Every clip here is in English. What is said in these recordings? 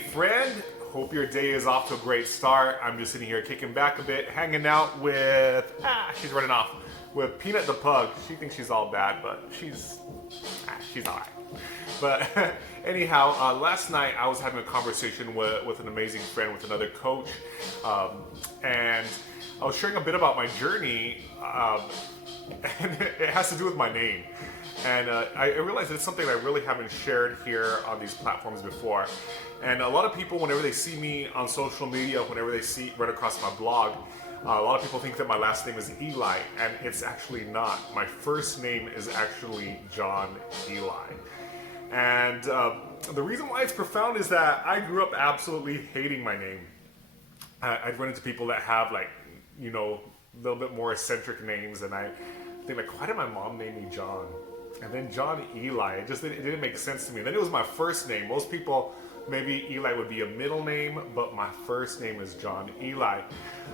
friend. Hope your day is off to a great start. I'm just sitting here kicking back a bit, hanging out with, she's running off, with Peanut the pug. She thinks she's all bad, but she's all right. But anyhow, last night I was having a conversation with an amazing friend, with another coach, and I was sharing a bit about my journey, and it has to do with my name. And I realized it's something I really haven't shared here on these platforms before. And a lot of people, whenever they see me on social media, whenever they run across my blog, a lot of people think that my last name is Eli, and it's actually not. My first name is actually John Eli. And the reason why it's profound is that I grew up absolutely hating my name. I'd run into people that have a little bit more eccentric names, and I think why did my mom name me John? And then John Eli, it didn't make sense to me. Then it was my first name. Most people, maybe Eli would be a middle name, but my first name is John Eli.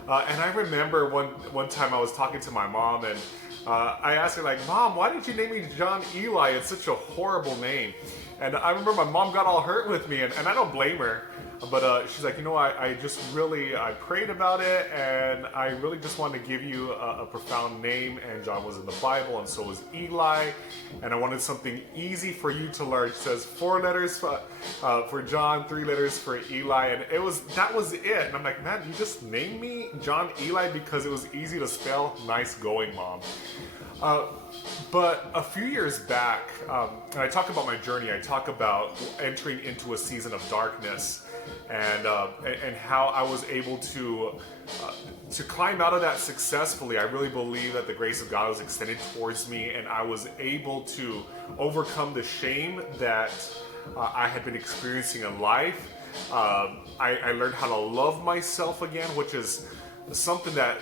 And I remember one time I was talking to my mom, and I asked her, Mom, why did you name me John Eli? It's such a horrible name. And I remember my mom got all hurt with me, and I don't blame her. But she's like, I prayed about it, and I really just wanted to give you a profound name, and John was in the Bible, and so was Eli, and I wanted something easy for you to learn. It says 4 letters for John, 3 letters for Eli, and that was it. And I'm like, man, you just named me John Eli because it was easy to spell? Nice going, Mom. But a few years back, and I talk about my journey, I talk about entering into a season of darkness, and how I was able to climb out of that successfully. I really believe that the grace of God was extended towards me, and I was able to overcome the shame that I had been experiencing in life. I learned how to love myself again, which is something that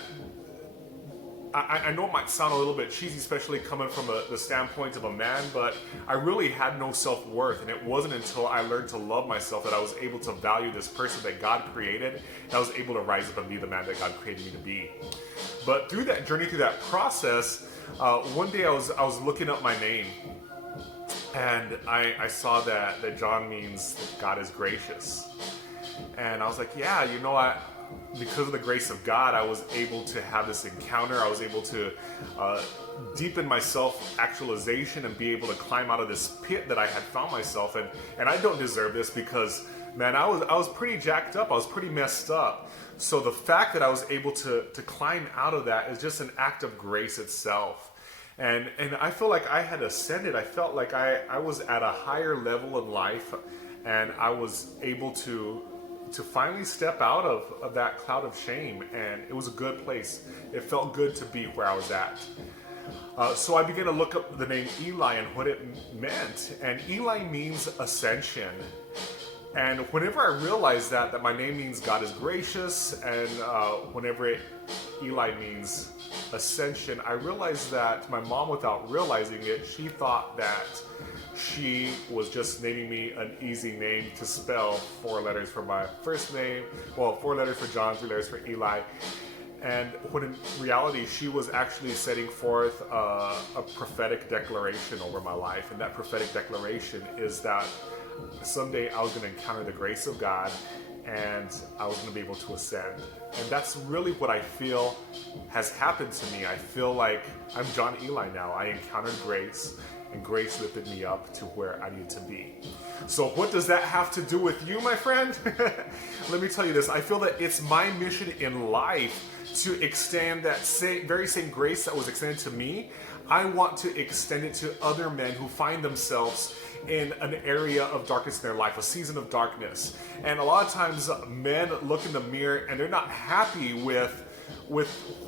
I know it might sound a little bit cheesy, especially coming from the standpoint of a man, but I really had no self-worth, and it wasn't until I learned to love myself that I was able to value this person that God created, and I was able to rise up and be the man that God created me to be. But through that journey, through that process, one day I was looking up my name, and I saw that John means that God is gracious. And I was like, yeah, because of the grace of God, I was able to have this encounter. I was able to deepen my self-actualization and be able to climb out of this pit that I had found myself in. And I don't deserve this because, man, I was pretty jacked up. I was pretty messed up. So the fact that I was able to climb out of that is just an act of grace itself. And I feel like I had ascended. I felt like I was at a higher level in life, and I was able to finally step out of that cloud of shame, and it was a good place. It felt good to be where I was at. So I began to look up the name Eli and what it meant, and Eli means ascension. And whenever I realized that my name means God is gracious, and whenever Eli means ascension, I realized that my mom, without realizing it, she thought that she was just naming me an easy name to spell, 4 letters for my first name, 4 letters for John, 3 letters for Eli. And when in reality, she was actually setting forth a prophetic declaration over my life. And that prophetic declaration is that someday I was going to encounter the grace of God, and I was going to be able to ascend. And that's really what I feel has happened to me. I feel like I'm John Eli now. I encountered grace, and grace lifted me up to where I need to be. So what does that have to do with you, my friend? Let me tell you this. I feel that it's my mission in life to extend that very same grace that was extended to me. I want to extend it to other men who find themselves in an area of darkness in their life, a season of darkness. And a lot of times men look in the mirror and they're not happy with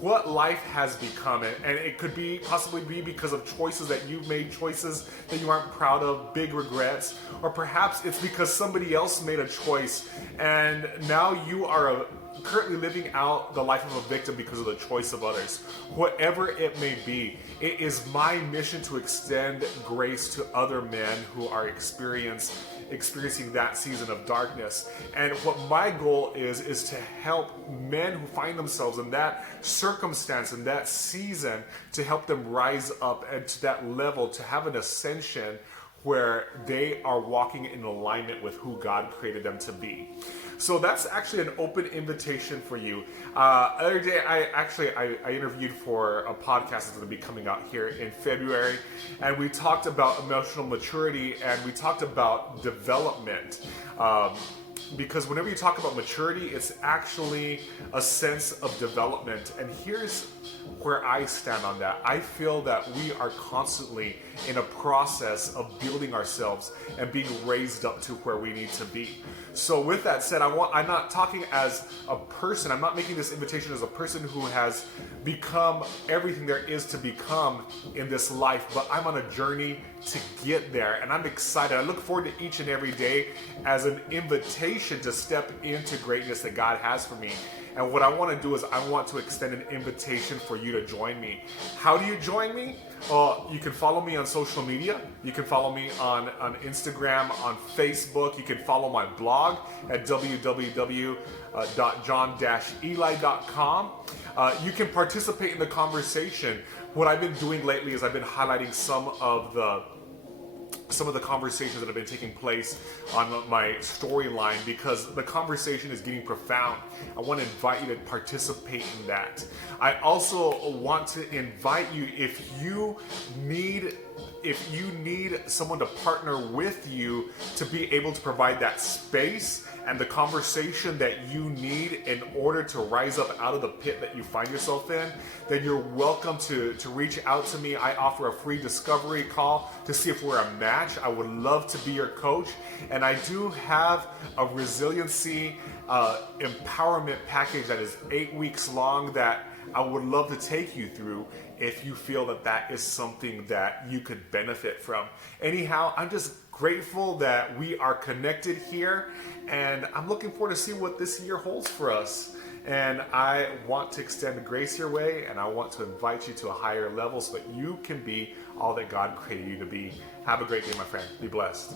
what life has become, and it could possibly be because of choices that you've made, choices that you aren't proud of, big regrets, or perhaps it's because somebody else made a choice and now you are currently living out the life of a victim because of the choice of others. Whatever it may be, it is my mission to extend grace to other men who are experiencing that season of darkness. And what my goal is to help men who find themselves in that circumstance, in that season, to help them rise up and to that level, to have an ascension where they are walking in alignment with who God created them to be. So that's actually an open invitation for you. Other day, I interviewed for a podcast that's going to be coming out here in February, and we talked about emotional maturity, and we talked about development. Because whenever you talk about maturity, it's actually a sense of development. And here's where I stand on that. I feel that we are constantly in a process of building ourselves and being raised up to where we need to be. So with that said, I'm not talking as a person. I'm not making this invitation as a person who has become everything there is to become in this life, but I'm on a journey to get there, and I'm excited. I look forward to each and every day as an invitation to step into greatness that God has for me. And what I want to do is I want to extend an invitation for you to join me. How do you join me? You can follow me on social media. You can follow me on Instagram, on Facebook. You can follow my blog at www.john-eli.com. You can participate in the conversation. What I've been doing lately is I've been highlighting some of the conversations that have been taking place on my storyline, because the conversation is getting profound. I want to invite you to participate in that. I also want to invite you, if you need someone to partner with you to be able to provide that space and the conversation that you need in order to rise up out of the pit that you find yourself in, then you're welcome to reach out to me. I offer a free discovery call to see if we're a match. I would love to be your coach. And I do have a resiliency empowerment package that is 8 weeks long that I would love to take you through if you feel that that is something that you could benefit from. Anyhow, I'm just grateful that we are connected here, and I'm looking forward to see what this year holds for us. And I want to extend grace your way, and I want to invite you to a higher level so that you can be all that God created you to be. Have a great day, my friend. Be blessed.